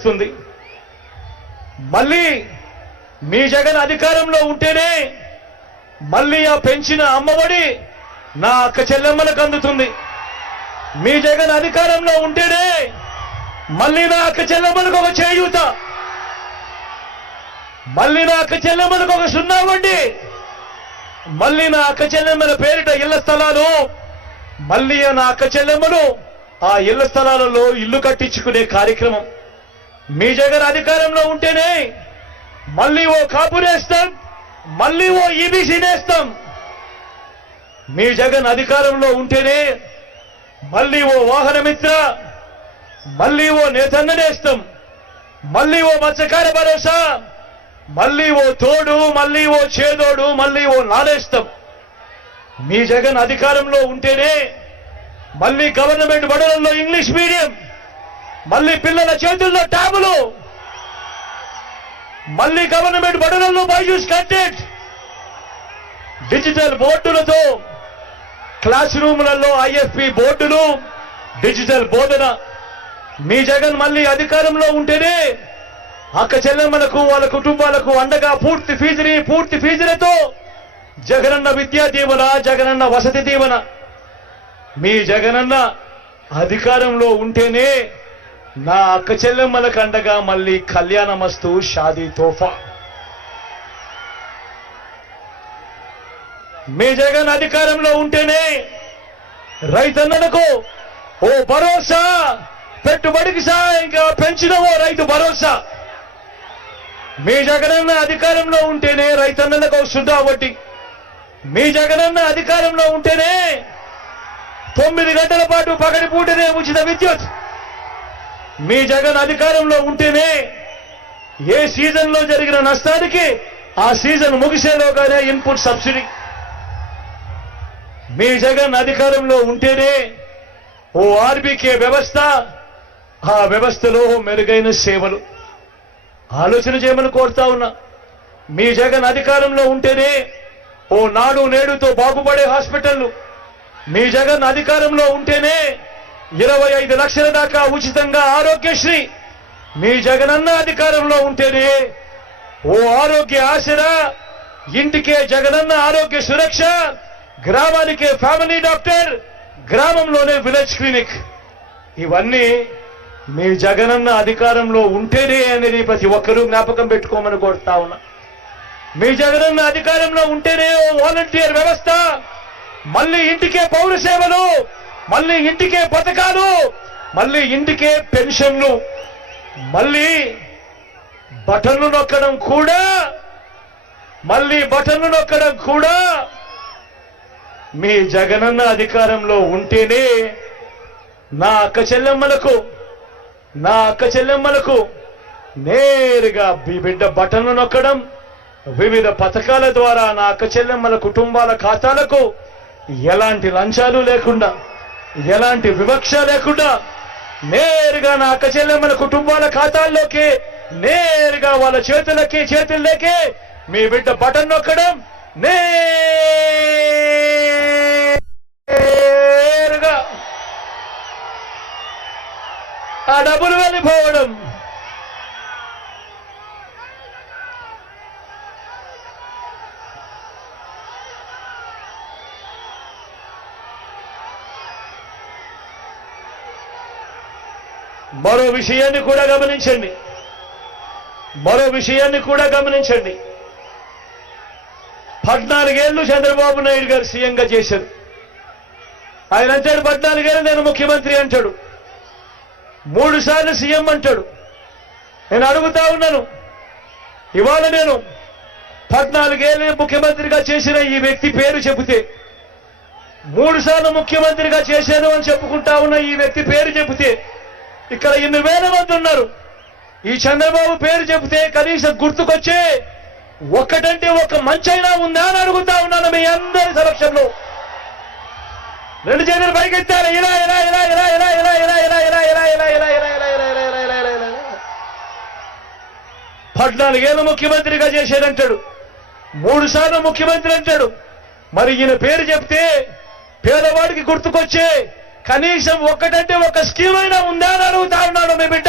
వస్తుంది. మళ్ళీ మీ జగన్ అధికారంలో ఉంటేనే మళ్ళీ ఆ పెంచిన అమ్మఒడి నా అక్క చెల్లెమ్మలకు అందుతుంది. మీ జగన్ అధికారంలో ఉంటేనే మళ్ళీ నా అక్క చెల్లెమ్మలకు ఒక చేయూత, మళ్ళీ నా అక్క చెల్లెమ్మలకు ఒక సున్నా వడ్డీ, మళ్ళీ నా అక్క చెల్లెమ్మల పేరిట ఇళ్ల స్థలాలు, మళ్ళీ నా అక్క చెల్లెమ్మలు ఆ ఇళ్ల స్థలాలలో ఇల్లు కట్టించుకునే కార్యక్రమం. మీ జగన్ అధికారంలో ఉంటేనే మళ్ళీ ఓ కాపు నేస్తాం, మళ్ళీ ఓ ఈబీసీ నేస్తాం. మీ జగన్ అధికారంలో ఉంటేనే మళ్ళీ ఓ వాహన మిత్ర, మళ్ళీ ఓ నేతన్న నేస్తాం, మళ్ళీ ఓ మత్స్యకార భరోసా, మళ్ళీ ఓ తోడు, మళ్ళీ ఓ చేదోడు, మళ్ళీ ఓ నానేస్తాం. మీ జగన్ అధికారంలో ఉంటేనే మళ్ళీ గవర్నమెంట్ బడులలో ఇంగ్లీష్ మీడియం, మళ్ళీ పిల్లల చేతుల్లో ట్యాబులు, మళ్ళీ గవర్నమెంట్ బడులలో బైజూస్ కంటెంట్, డిజిటల్ బోర్డులతో క్లాస్ రూములలో ఐఎఫ్పి బోర్డులు, డిజిటల్ బోధన. మీ జగన్ మళ్ళీ అధికారంలో ఉంటేనే అక్క చెల్లెమ్మలకు వాళ్ళ కుటుంబాలకు అండగా పూర్తి ఫీజులతో జగనన్న విద్యా దీవెన, జగనన్న వసతి దీవెన. మీ జగనన్న అధికారంలో ఉంటేనే నా అక్క చెల్లెమ్మలకు అండగా మళ్ళీ కళ్యాణమస్తు, షాదీ తోఫా. మీ జగన్ అధికారంలో ఉంటేనే రైతన్నలకు ఓ భరోసా, పెట్టుబడికి సాయంగా పెంచిన ఓ రైతు భరోసా. మీ జగనన్న అధికారంలో ఉంటేనే రైతన్నలకు సున్నా వడ్డీ. మీ జగనన్న అధికారంలో ఉంటేనే 9 గంటల పాటు పగటిపూటనే ఉచిత విద్యుత్. మీ జగన్ అధికారంలో ఉంటేనే ఏ సీజన్ లో జరిగిన నష్టానికి ఆ సీజన్ ముగిసేలోగానే ఇన్పుట్ సబ్సిడీ. మీ జగన్ అధికారంలో ఉంటేనే ఓ ఆర్బీకే వ్యవస్థ, ఆ వ్యవస్థలో మెరుగైన సేవలు. ఆలోచన చేయమని కోరుతా ఉన్నా. మీ జగన్ అధికారంలో ఉంటేనే ఓ నాడు నేడుతో బాగుపడే హాస్పిటళ్లు. మీ జగన్ అధికారంలో ఉంటేనే 25 లక్షల దాకా ఉచితంగా ఆరోగ్యశ్రీ. మీ జగనన్న అధికారంలో ఉంటేనే ఓ ఆరోగ్య ఆసరా, ఇంటికే జగనన్న ఆరోగ్య సురక్ష, గ్రామానికే ఫ్యామిలీ డాక్టర్, గ్రామంలోనే విలేజ్ క్లినిక్. ఇవన్నీ మీ జగనన్న అధికారంలో ఉంటేనే అనేది ప్రతి ఒక్కరూ జ్ఞాపకం పెట్టుకోమని కోరుతా ఉన్నా. మీ జగనన్న అధికారంలో ఉంటేనే ఓ వాలంటీర్ వ్యవస్థ, మళ్ళీ ఇంటికే పౌర సేవలు, మళ్ళీ ఇంటికే పథకాలు, మళ్ళీ ఇంటికే పెన్షన్లు, మళ్ళీ బటన్లు నొక్కడం కూడా మీ జగనన్న అధికారంలో ఉంటేనే నా అక్క చెల్లెమ్మలకు నేరుగా బిడ్డ బటన్లు నొక్కడం, వివిధ పథకాల ద్వారా నా అక్క చెల్లెమ్మల కుటుంబాల ఖాతాలకు ఎలాంటి లంచాలు లేకుండా, ఎలాంటి వివక్ష లేకుండా నేరుగా నా అక్క చెల్లెమ్మల కుటుంబాల ఖాతాల్లోకి నేరుగా వాళ్ళ చేతుల్లోకి మీ బిడ్డ బటన్ నొక్కడం, నేరుగా ఆ డబ్బులు వెళ్ళిపోవడం. మరో విషయాన్ని కూడా గమనించండి. 14 ఏళ్లు చంద్రబాబు నాయుడు గారు సీఎంగా చేశారు. ఆయన అంటాడు 14 ఏళ్ళు నేను ముఖ్యమంత్రి అంటాడు, 3 సార్లు సీఎం అంటాడు. నేను అడుగుతా ఉన్నాను, ఇవాళ నేను 14 ఏళ్ళు ముఖ్యమంత్రిగా చేసిన ఈ వ్యక్తి పేరు చెబితే, 3 సార్లు ముఖ్యమంత్రిగా చేశాను అని చెప్పుకుంటా ఉన్న ఈ వ్యక్తి పేరు చెబితే, ఇక్కడ ఇన్ని వేల మంది ఉన్నారు. ఈ చంద్రబాబు పేరు చెబితే కనీసం గుర్తుకొచ్చే ఒక్కటంటే ఒక మంచైనా ఉందా అని అడుగుతా ఉన్నాను. మీ అందరి సమక్షంలో 2 చేతులు పైకెత్తారు. ఇలా 14 ఏళ్ళు ముఖ్యమంత్రిగా చేశాడంటాడు, 3 సార్లు ముఖ్యమంత్రి అంటాడు. మరి ఈయన పేరు చెప్తే పేదవాడికి గుర్తుకొచ్చే కనీసం ఒక్కటంటే ఒక స్కీమ్ అయినా ఉందా అని అడుగుతా ఉన్నాడు మీ బిడ్డ.